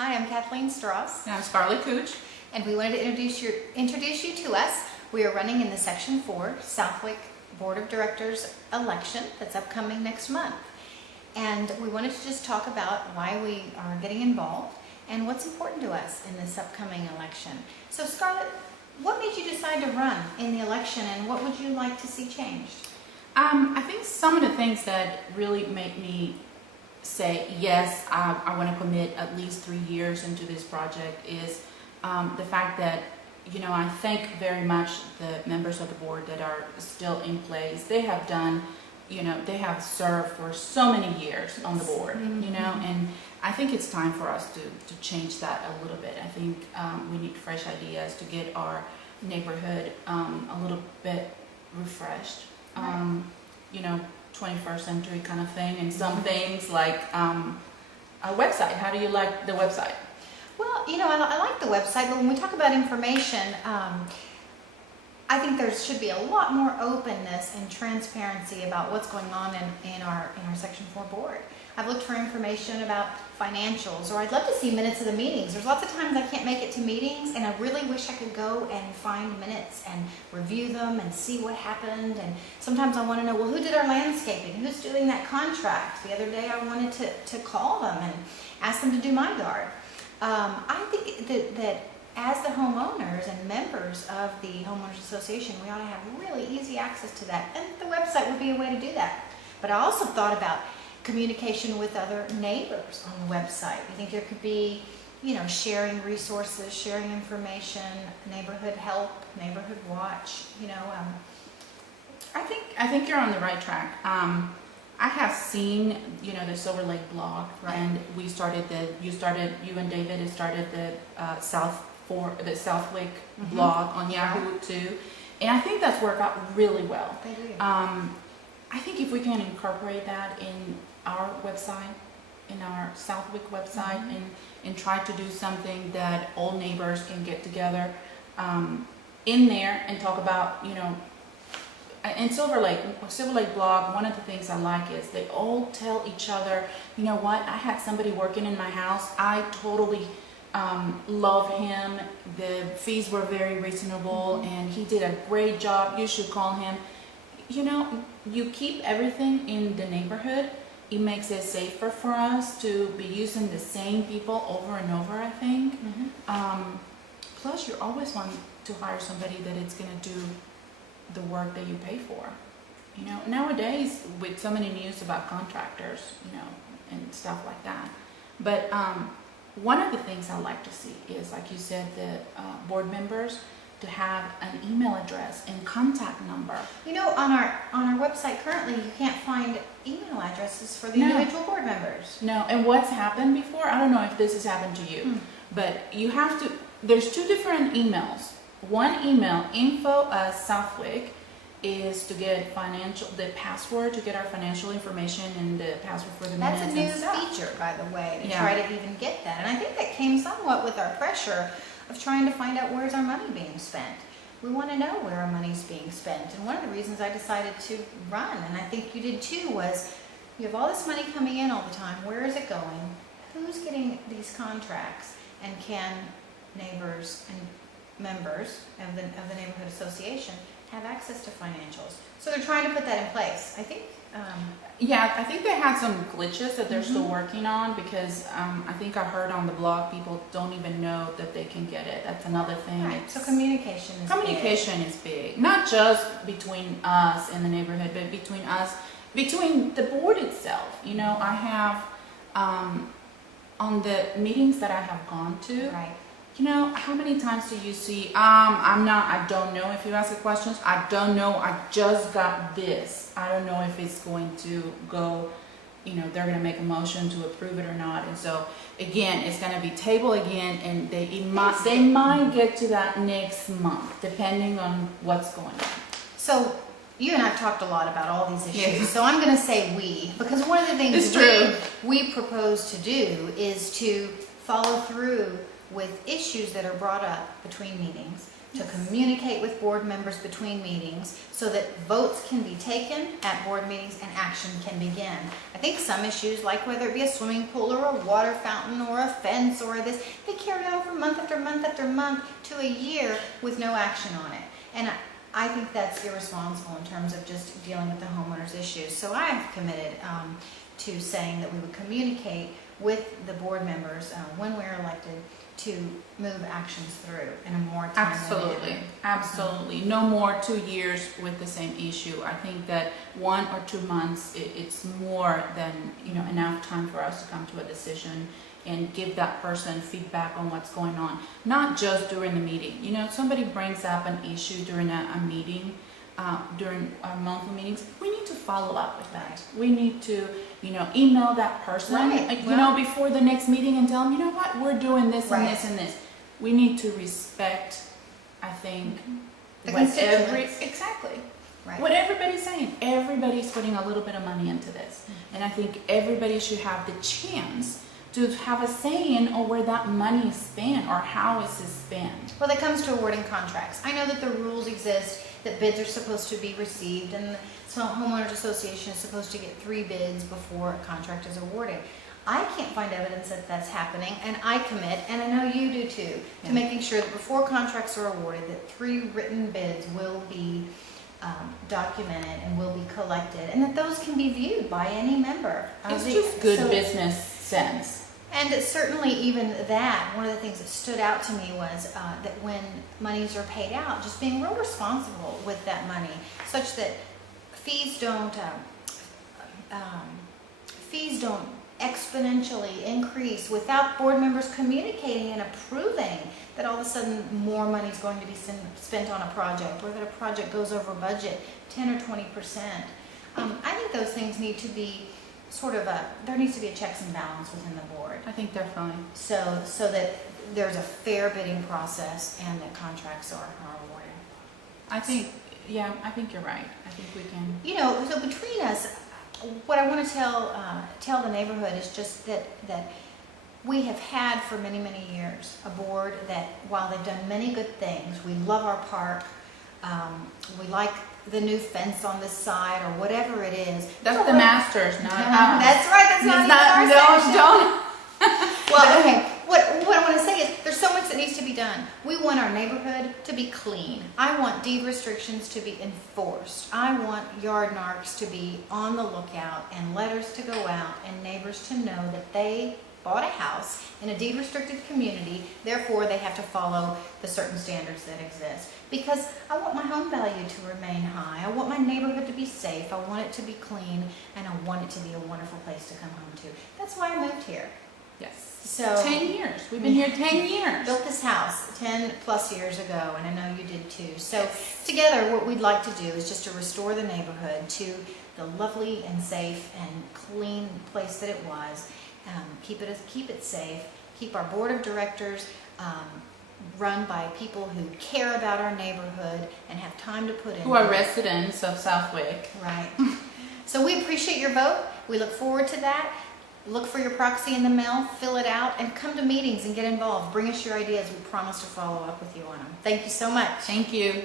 Hi, I'm Kathleen Stross. And I'm Scarlett Kutch. And we wanted to introduce you to us. We are running in the Section 4 Southwyck Board of Directors election that's upcoming next month. And we wanted to just talk about why we are getting involved and what's important to us in this upcoming election. So Scarlett, what made you decide to run in the election and what would you like to see changed? I think some of the things that really make me say, yes, I want to commit at least 3 years into this project is the fact that, you know, I thank very much the members of the board that are still in place. They have done, you know, they have served for so many years on the board, you know, and I think it's time for us to change that a little bit. I think we need fresh ideas to get our neighborhood a little bit refreshed, you know, 21st century kind of thing, and some things like a website. How do you like the website? Well, you know, I like the website, but when we talk about information, I think there should be a lot more openness and transparency about what's going on in our Section 4 board. I've looked for information about financials, or I'd love to see minutes of the meetings. There's lots of times I can't make it to meetings, and I really wish I could go and find minutes and review them and see what happened. And sometimes I want to know, well, who did our landscaping? Who's doing that contract? The other day I wanted to call them and ask them to do my yard. I think that as the homeowners and members of the Homeowners Association, we ought to have really easy access to that. And the website would be a way to do that. But I also thought about communication with other neighbors on the website. I think there could be, you know, sharing resources, sharing information, neighborhood help, neighborhood watch, you know. I think you're on the right track. I have seen, you know, the Silver Lake blog, and you and David had started the Southwyck blog on Yahoo too, and I think that's worked out really well. They do. I think if we can incorporate that in our website, in our Southwyck website, and try to do something that all neighbors can get together in there and talk about, you know. In Silver Lake blog, one of the things I like is they all tell each other, you know what, I had somebody working in my house. I totally love him. The fees were very reasonable and he did a great job. You should call him. You know, you keep everything in the neighborhood. It makes it safer for us to be using the same people over and over, I think. Plus, you always want to hire somebody that it's going to do the work that you pay for. You know, nowadays with so many news about contractors, you know, and stuff like that. But one of the things I like to see is, like you said, the board members to have an email address and contact number. You know, on our website currently, you can't find email addresses for the individual board members. No, and what's happened before, I don't know if this has happened to you, but you have to, there's two different emails. One email, info@Southwyck, is to get the password to get our financial information and the password for the minutes. That's a new feature, by the way, to try to even get that. And I think that came somewhat with our pressure of trying to find out where's our money being spent. We want to know where our money's being spent. And one of the reasons I decided to run, and I think you did too, was you have all this money coming in all the time. Where is it going? Who's getting these contracts? And can neighbors and members of the neighborhood association have access to financials? So they're trying to put that in place. I think. Yeah, I think they had some glitches that they're still working on, because I think I heard on the blog people don't even know that they can get it. That's another thing. Right. So communication is big. Not just between us and the neighborhood, but between the board itself. You know, I have on the meetings that I have gone to. Right. You know, how many times do you see, I don't know if you ask the questions, I don't know, I just got this. I don't know if it's going to go, you know, they're going to make a motion to approve it or not. And so, again, it's going to be tabled again, and they might get to that next month, depending on what's going on. So, you and I have talked a lot about all these issues, so I'm going to say we, because one of the things we propose to do is to follow through with issues that are brought up between meetings, to communicate with board members between meetings so that votes can be taken at board meetings and action can begin. I think some issues, like whether it be a swimming pool or a water fountain or a fence or this, they carry on for month after month after month to a year with no action on it. And I think that's irresponsible in terms of just dealing with the homeowners' issues. So I have committed to saying that we would communicate with the board members when we're elected to move actions through in a more timely Absolutely, manner. absolutely. No more 2 years with the same issue. I think that 1 or 2 months, it's more than enough time for us to come to a decision and give that person feedback on what's going on. Not just during the meeting. Somebody brings up an issue during a meeting, during our monthly meetings, we need to follow up with that. We need to, email that person, Right. before the next meeting and tell them, you know what, we're doing this and Right. this and this. We need to respect, I think, The what constituents. exactly. Right. What everybody's saying. Everybody's putting a little bit of money into this. And I think everybody should have the chance to have a say in where that money is spent or how it's spent. Well, that comes to awarding contracts. I know that the rules exist, that bids are supposed to be received, and the Homeowners Association is supposed to get 3 bids before a contract is awarded. I can't find evidence that that's happening, and I commit, and I know you do too, to making sure that before contracts are awarded, that 3 written bids will be documented and will be collected, and that those can be viewed by any member. It's just good business sense. And certainly even that, one of the things that stood out to me was that when monies are paid out, just being real responsible with that money, such that fees don't exponentially increase without board members communicating and approving that all of a sudden more money is going to be spent on a project, or that a project goes over budget 10 or 20%. I think those things need to be there needs to be a checks and balance within the board. I think definitely. So that there's a fair bidding process and that contracts are awarded. I think you're right. I think we can. So between us, what I want to tell the neighborhood is just that we have had for many, many years a board that, while they've done many good things, we love our park, we like the new fence on this side or whatever it is. That's the masters, not ours. That's right. That's not even our section. Don't. Well, okay. What I want to say is there's so much that needs to be done. We want our neighborhood to be clean. I want deed restrictions to be enforced. I want yard narcs to be on the lookout and letters to go out and neighbors to know that they bought a house in a deed restricted community, therefore they have to follow the certain standards that exist. Because I want my home value to remain high. I want my neighborhood to be safe. I want it to be clean, and I want it to be a wonderful place to come home to. That's why I moved here. Yes. So 10 years. We've been here 10 years. Built this house 10 plus years ago, and I know you did too. So together, what we'd like to do is just to restore the neighborhood to the lovely and safe and clean place that it was. Keep it safe. Keep our board of directors run by people who care about our neighborhood and have time to put in. Who are residents of Southwyck. Right. So we appreciate your vote. We look forward to that. Look for your proxy in the mail, fill it out, and come to meetings and get involved. Bring us your ideas. We promise to follow up with you on them. Thank you so much. Thank you.